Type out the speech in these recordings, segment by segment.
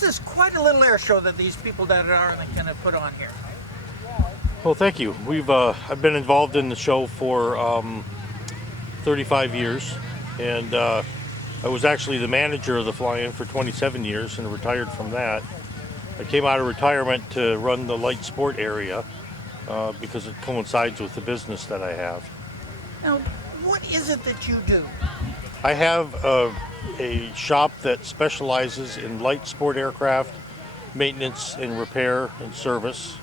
this is quite a little air show that these people down at Arlington have put on here. Well, thank you. I've been involved in the show for 35 years, and I was actually the manager of the fly-in for 27 years and retired from that. I came out of retirement to run the light sport area because it coincides with the business that I have. Now, what is it that you do? I have a shop that specializes in light sport aircraft maintenance and repair and service.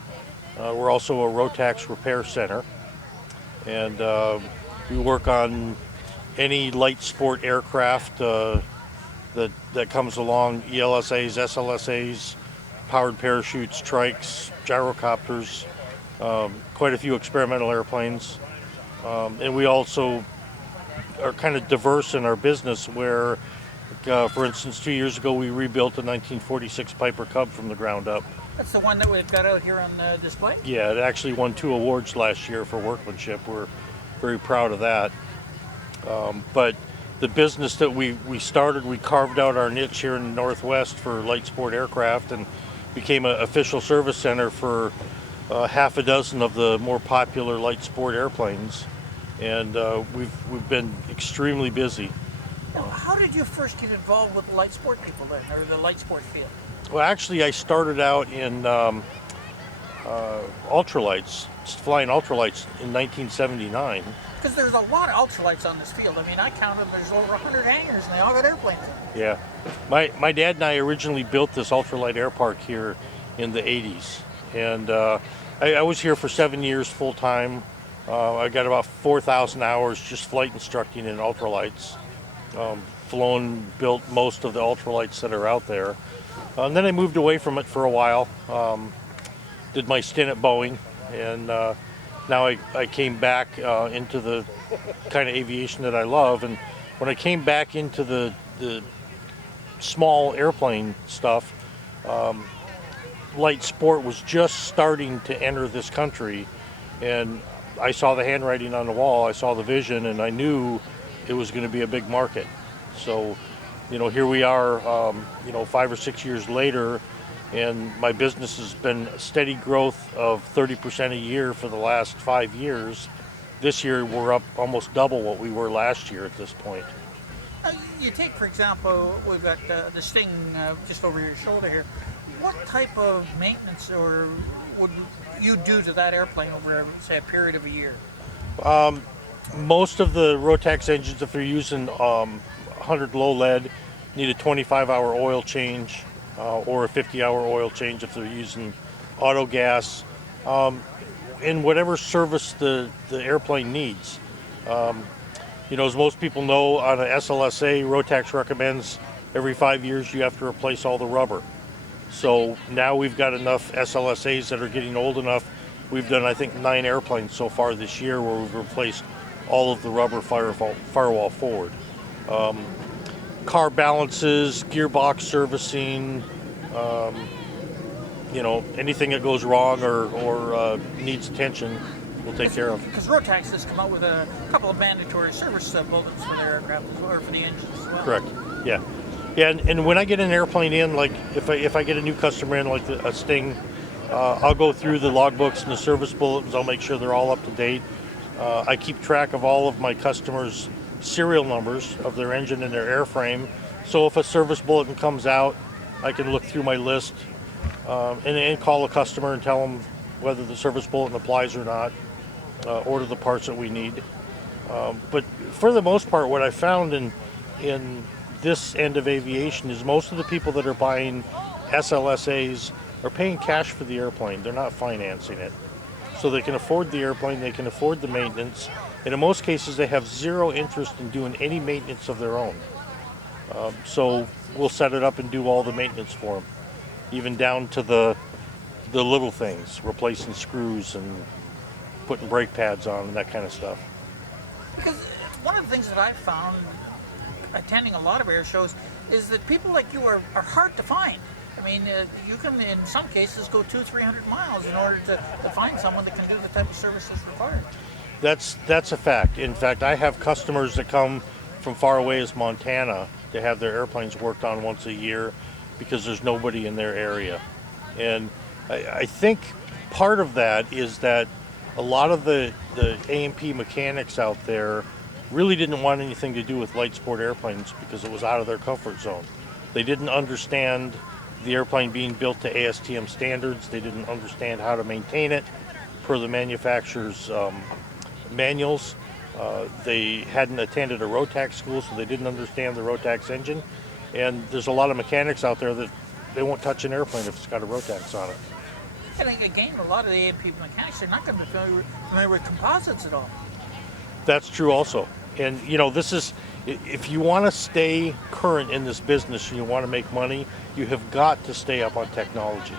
We're also a Rotax repair center, and we work on any light sport aircraft that comes along: ELSAs, SLSAs, powered parachutes, trikes, gyrocopters, quite a few experimental airplanes, and we also are kind of diverse in our business where, for instance, 2 years ago we rebuilt a 1946 Piper Cub from the ground up. That's the one that we've got out here on the display? Yeah, it actually won 2 awards last year for workmanship. We're very proud of that. But the business that we started, we carved out our niche here in the Northwest for light sport aircraft and became an official service center for half a dozen of the more popular light sport airplanes. And we've been extremely busy. Now, how did you first get involved with the light sport people then, or the light sport field? Well, actually, I started out in ultralights, flying ultralights in 1979. Because there's a lot of ultralights on this field. I mean, I counted there's over 100 hangars and they all got airplanes. Yeah. My dad and I originally built this ultralight air park here in the 80s. And I was here for 7 years full time. I got about 4,000 hours just flight instructing in ultralights. Built most of the ultralights that are out there. And then I moved away from it for a while. Did my stint at Boeing, and now I came back into the kind of aviation that I love. And when I came back into the small airplane stuff, light sport was just starting to enter this country, and I saw the handwriting on the wall, I saw the vision, and I knew it was going to be a big market. So, here we are, 5 or 6 years later, and my business has been steady growth of 30% a year for the last 5 years. This year, we're up almost double what we were last year at this point. You take, for example, we've got the Sting just over your shoulder here. What type of maintenance or would you do to that airplane over, say, a period of a year? Most of the Rotax engines, if they're using 100 low lead, need a 25-hour oil change or a 50-hour oil change if they're using auto gas, in whatever service the airplane needs. As most people know, on an SLSA, Rotax recommends every 5 years you have to replace all the rubber. So now we've got enough SLSAs that are getting old enough. We've done, I think, 9 airplanes so far this year where we've replaced all of the rubber firewall forward. Car balances, gearbox servicing, anything that goes wrong or needs attention, we'll take care of. Because Rotax has come out with a couple of mandatory service bulletins for their aircraft as well, or for the engines as well. Correct. Yeah. Yeah, and when I get an airplane in, like if I get a new customer in, like a Sting, I'll go through the logbooks and the service bulletins. I'll make sure they're all up to date. I keep track of all of my customers' serial numbers of their engine and their airframe. So if a service bulletin comes out, I can look through my list and call a customer and tell them whether the service bulletin applies or not, order the parts that we need. But for the most part, what I found in this end of aviation is most of the people that are buying SLSAs are paying cash for the airplane. They're not financing it. So they can afford the airplane, they can afford the maintenance, and in most cases they have zero interest in doing any maintenance of their own. So we'll set it up and do all the maintenance for them, even down to the little things, replacing screws and putting brake pads on and that kind of stuff. Because one of the things that I've found attending a lot of air shows is that people like you are hard to find. I mean, you can, in some cases, go 200-300 miles in order to find someone that can do the type of service that's required. That's a fact. In fact, I have customers that come from far away as Montana to have their airplanes worked on once a year. because there's nobody in their area. And I think part of that is that a lot of the A&P mechanics out there really didn't want anything to do with light sport airplanes because it was out of their comfort zone. They didn't understand the airplane being built to ASTM standards. They didn't understand how to maintain it per the manufacturer's manuals. They hadn't attended a Rotax school, so they didn't understand the Rotax engine. And there's a lot of mechanics out there that they won't touch an airplane if it's got a Rotax on it. And again, a lot of the A&P mechanics are not going to be familiar with composites at all. That's true also. And this is, if you want to stay current in this business and you want to make money, you have got to stay up on technology.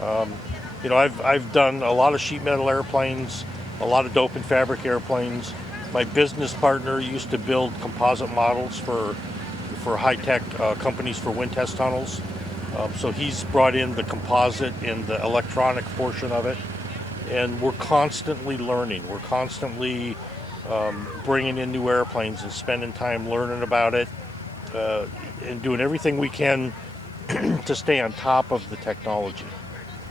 I've done a lot of sheet metal airplanes, a lot of dope and fabric airplanes. My business partner used to build composite models for high-tech companies for wind test tunnels. So he's brought in the composite and the electronic portion of it. And we're constantly learning. We're constantly bringing in new airplanes and spending time learning about it and doing everything we can to stay on top of the technology.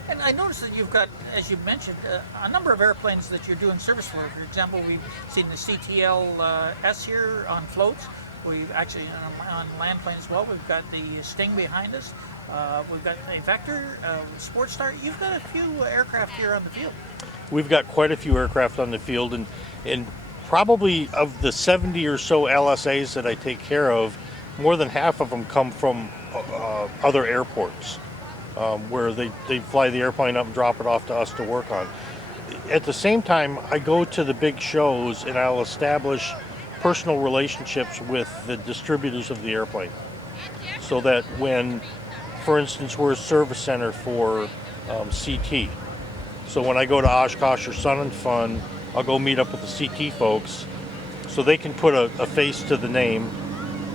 And I noticed that you've got, as you mentioned, a number of airplanes that you're doing service for. For example, we've seen the CTL S here on floats. We've actually on land planes as well. We've got the Sting behind us. We've got a Vector, Sports Star. You've got a few aircraft here on the field. We've got quite a few aircraft on the field, and probably of the 70 or so LSAs that I take care of, more than half of them come from other airports where they fly the airplane up and drop it off to us to work on. At the same time, I go to the big shows and I'll establish personal relationships with the distributors of the airplane, so that when, for instance, we're a service center for CT. So when I go to Oshkosh or Sun and Fun, I'll go meet up with the CT folks so they can put a face to the name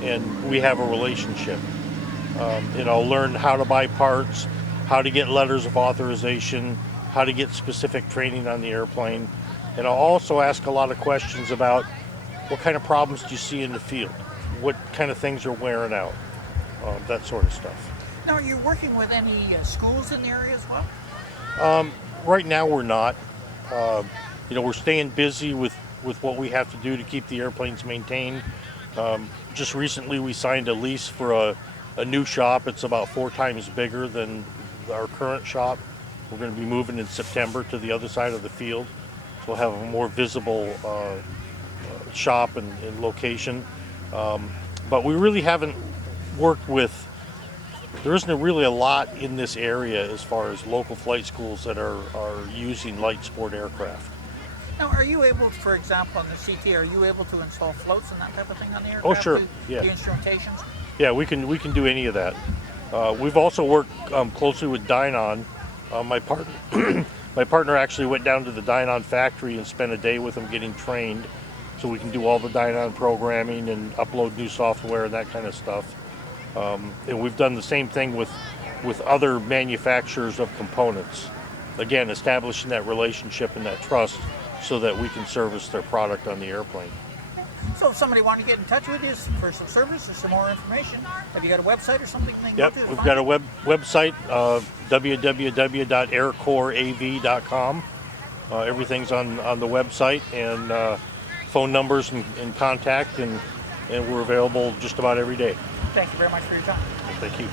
and we have a relationship. I'll learn how to buy parts, how to get letters of authorization, how to get specific training on the airplane. And I'll also ask a lot of questions about what kind of problems do you see in the field? What kind of things are wearing out? That sort of stuff. Now, are you working with any schools in the area as well? Right now we're not. We're staying busy with what we have to do to keep the airplanes maintained. Just recently we signed a lease for a new shop. It's about 4 times bigger than our current shop. We're going to be moving in September to the other side of the field. So we'll have a more visible shop and location. But we really haven't worked with, there isn't really a lot in this area as far as local flight schools that are using light sport aircraft. Now, are you able, for example, on the CT, are you able to install floats and that type of thing on the aircraft? Oh, sure. The instrumentations? Yeah, we can do any of that. We've also worked closely with Dynon. My partner actually went down to the Dynon factory and spent a day with them getting trained, so we can do all the Dynon programming and upload new software and that kind of stuff. And we've done the same thing with other manufacturers of components. Again, establishing that relationship and that trust so that we can service their product on the airplane. So if somebody wanted to get in touch with you for some service or some more information, have you got a website or something they can Yep, go to? we've got a website, www.aircoreav.com. Everything's on the website, and phone numbers and contact, and we're available just about every day. Thank you very much for your time. Thank you.